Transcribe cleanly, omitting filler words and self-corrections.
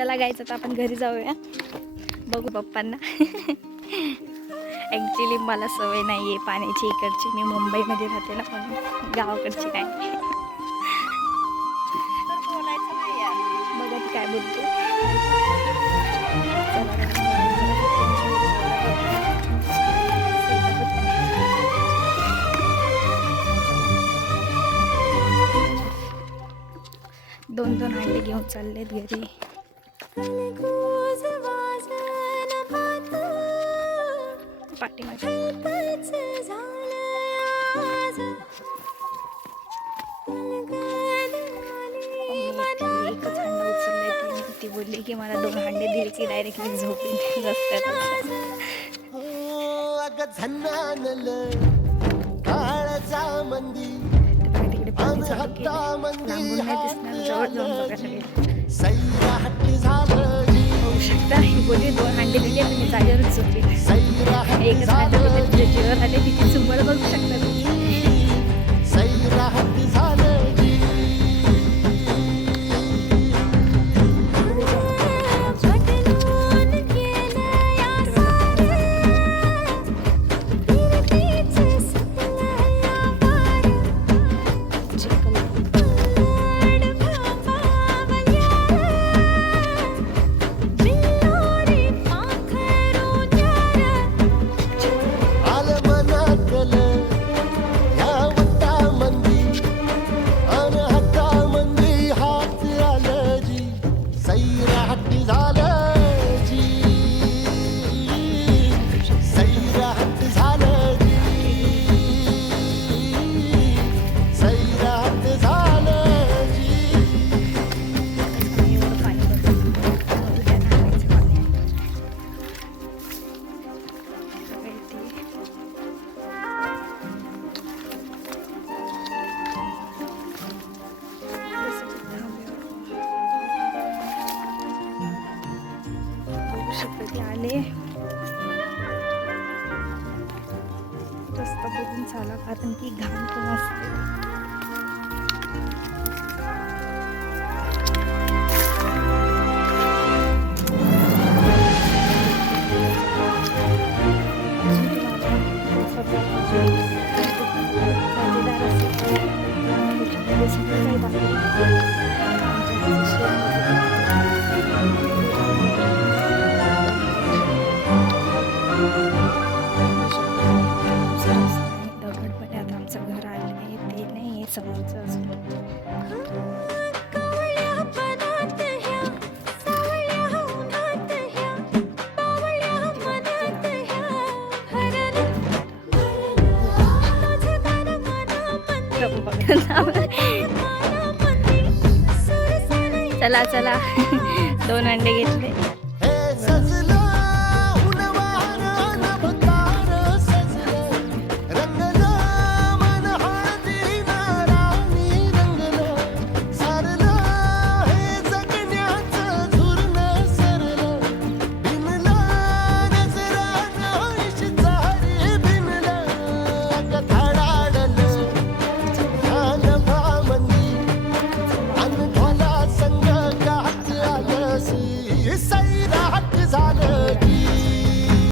चला गायचं तर आपण घरी जाऊया, बघू पप्पांना. ॲक्च्युली मला सवय नाही आहे पाण्याची इकडची, मी मुंबईमध्ये राहते ना, म्हणून गावाकडची नाही. बघत काय बोलतो. दोन दोन हांडे घेऊन चाललेत घरी. पाठीमागे एकच हांडा उचलले, ती बोलली की मला 2 हांडे दिले की डायरेक्ट मी झोपीन रस्त्यात. तिकडे पाणी चालू केलं, लांबून नाही दिसणार, जवळ जाऊन बघायला होऊ शकता. ही बोलली 2 हांडे दिले तर मी जागेवरच झोपली. एकच हांडा दिले तुझ्या जीवर आले, तिथे चुंबळ बघू शकता तुम्ही. आले रस्ता बघून चाला, कारण की घाण पण असते. समोरचं अजून चला चला 2 अंडे घेतले.